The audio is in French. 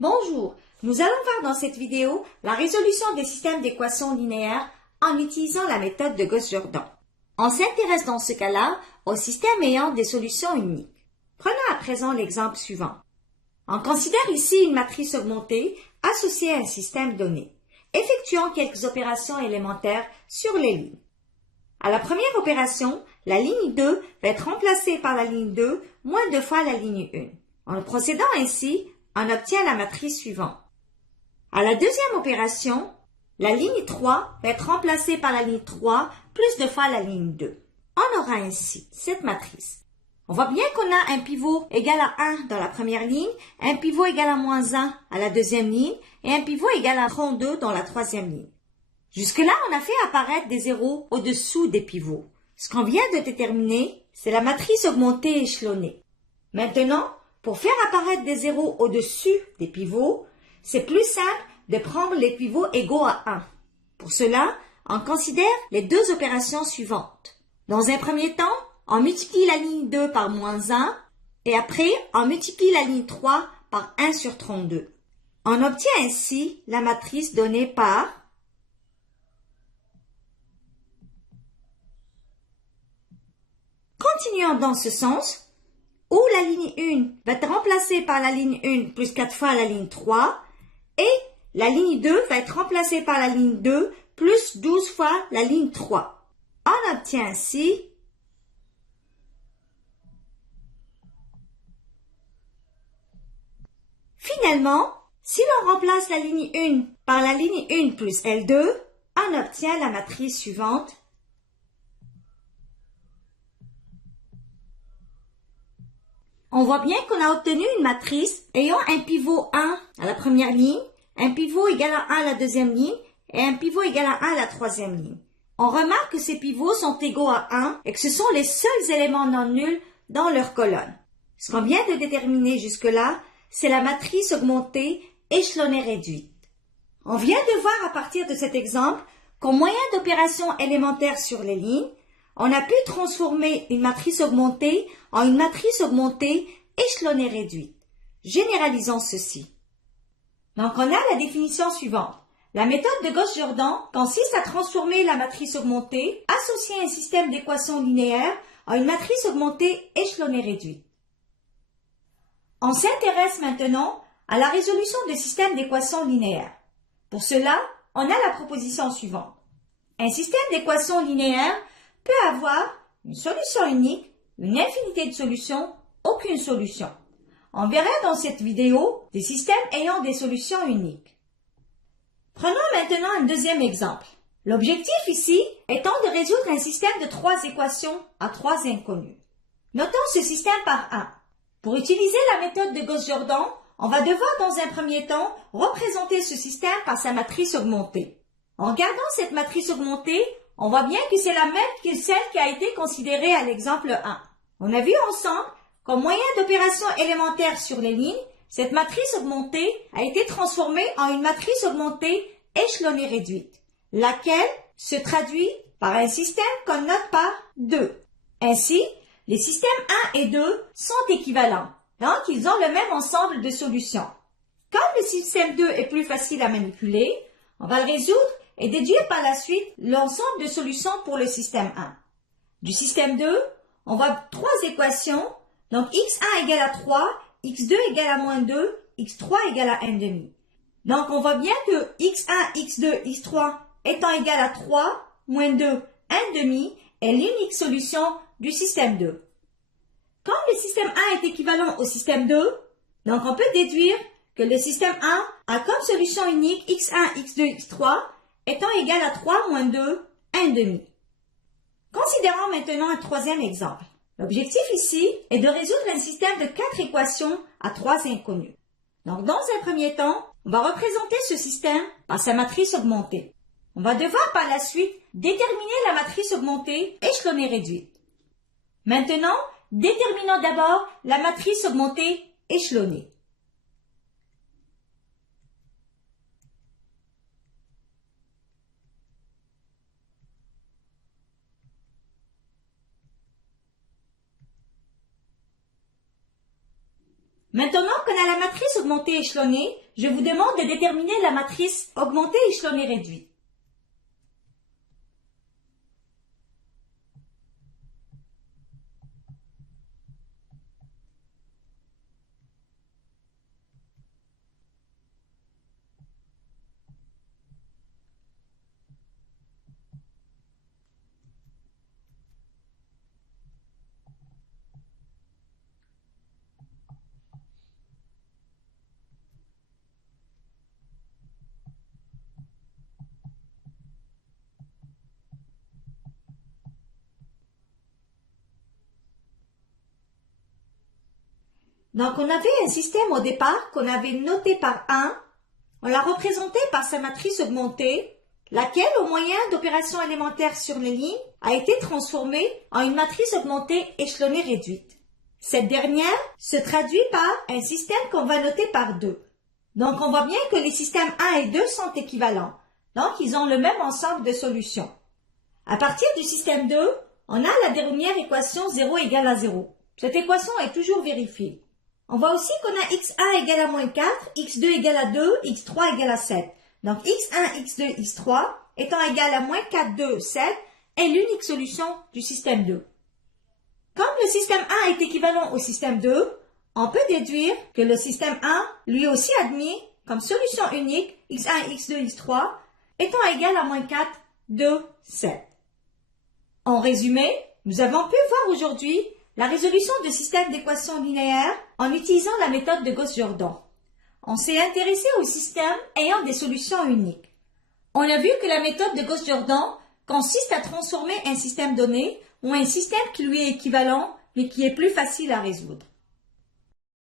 Bonjour, nous allons voir dans cette vidéo la résolution des systèmes d'équations linéaires en utilisant la méthode de Gauss-Jordan. On s'intéresse dans ce cas-là aux systèmes ayant des solutions uniques. Prenons à présent l'exemple suivant. On considère ici une matrice augmentée associée à un système donné. Effectuons quelques opérations élémentaires sur les lignes. À la première opération, la ligne 2 va être remplacée par la ligne 2 moins 2 fois la ligne 1. En procédant ainsi, on obtient la matrice suivante. À la deuxième opération, la ligne 3 va être remplacée par la ligne 3 plus 2 fois la ligne 2. On aura ainsi cette matrice. On voit bien qu'on a un pivot égal à 1 dans la première ligne, un pivot égal à moins 1 à la deuxième ligne et un pivot égal à 32 dans la troisième ligne. Jusque-là, on a fait apparaître des zéros au-dessous des pivots. Ce qu'on vient de déterminer, c'est la matrice augmentée échelonnée. Maintenant, pour faire apparaître des zéros au-dessus des pivots, c'est plus simple de prendre les pivots égaux à 1. Pour cela, on considère les deux opérations suivantes. Dans un premier temps, on multiplie la ligne 2 par moins 1 et après, on multiplie la ligne 3 par 1 sur 32. On obtient ainsi la matrice donnée par Continuons dans ce sens, où la ligne 1 va être remplacée par la ligne 1 plus 4 fois la ligne 3 et la ligne 2 va être remplacée par la ligne 2 plus 12 fois la ligne 3. On obtient ainsi Finalement, si l'on remplace la ligne 1 par la ligne 1 plus L2, on obtient la matrice suivante. On voit bien qu'on a obtenu une matrice ayant un pivot 1 à la première ligne, un pivot égal à 1 à la deuxième ligne et un pivot égal à 1 à la troisième ligne. On remarque que ces pivots sont égaux à 1 et que ce sont les seuls éléments non nuls dans leur colonne. Ce qu'on vient de déterminer jusque-là, c'est la matrice augmentée échelonnée réduite. On vient de voir à partir de cet exemple qu'au moyen d'opérations élémentaires sur les lignes, on a pu transformer une matrice augmentée en une matrice augmentée échelonnée réduite. Généralisons ceci. Donc, on a la définition suivante. La méthode de Gauss-Jordan consiste à transformer la matrice augmentée associée à un système d'équations linéaires en une matrice augmentée échelonnée réduite. On s'intéresse maintenant à la résolution de systèmes d'équations linéaires. Pour cela, on a la proposition suivante. Un système d'équations linéaires peut avoir une solution unique, une infinité de solutions, aucune solution. On verra dans cette vidéo des systèmes ayant des solutions uniques. Prenons maintenant un deuxième exemple. L'objectif ici étant de résoudre un système de 3 équations à 3 inconnues. Notons ce système par 1. Pour utiliser la méthode de Gauss-Jordan, on va devoir dans un premier temps représenter ce système par sa matrice augmentée. En regardant cette matrice augmentée, on voit bien que c'est la même que celle qui a été considérée à l'exemple 1. On a vu ensemble qu'au moyen d'opérations élémentaires sur les lignes, cette matrice augmentée a été transformée en une matrice augmentée échelonnée réduite, laquelle se traduit par un système qu'on note par 2. Ainsi, les systèmes 1 et 2 sont équivalents, donc ils ont le même ensemble de solutions. Comme le système 2 est plus facile à manipuler, on va le résoudre et déduire par la suite l'ensemble de solutions pour le système 1. Du système 2, on voit 3 équations, donc x1 égale à 3, x2 égale à moins 2, x3 égale à 1 demi. Donc on voit bien que x1, x2, x3 étant égal à 3, moins 2, 1 demi est l'unique solution du système 2. Comme le système 1 est équivalent au système 2, donc on peut déduire que le système 1 a comme solution unique x1, x2, x3 étant égal à 3 moins 2, 1 demi. Considérons maintenant un troisième exemple. L'objectif ici est de résoudre un système de 4 équations à 3 inconnues. Donc dans un premier temps, on va représenter ce système par sa matrice augmentée. On va devoir par la suite déterminer la matrice augmentée échelonnée réduite. Maintenant, déterminons d'abord la matrice augmentée échelonnée. Maintenant qu'on a la matrice augmentée échelonnée, je vous demande de déterminer la matrice augmentée échelonnée réduite. Donc, on avait un système au départ qu'on avait noté par 1. On l'a représenté par sa matrice augmentée, laquelle, au moyen d'opérations élémentaires sur les lignes, a été transformée en une matrice augmentée échelonnée réduite. Cette dernière se traduit par un système qu'on va noter par 2. Donc, on voit bien que les systèmes 1 et 2 sont équivalents. Donc, ils ont le même ensemble de solutions. À partir du système 2, on a la dernière équation 0 égale à 0. Cette équation est toujours vérifiée. On voit aussi qu'on a x1 égale à moins 4, x2 égale à 2, x3 égale à 7. Donc x1, x2, x3 étant égal à moins 4, 2, 7 est l'unique solution du système 2. Comme le système 1 est équivalent au système 2, on peut déduire que le système 1 lui aussi admis comme solution unique x1, x2, x3 étant égal à moins 4, 2, 7. En résumé, nous avons pu voir aujourd'hui la résolution de systèmes d'équations linéaires en utilisant la méthode de Gauss-Jordan. On s'est intéressé aux systèmes ayant des solutions uniques. On a vu que la méthode de Gauss-Jordan consiste à transformer un système donné ou un système qui lui est équivalent mais qui est plus facile à résoudre.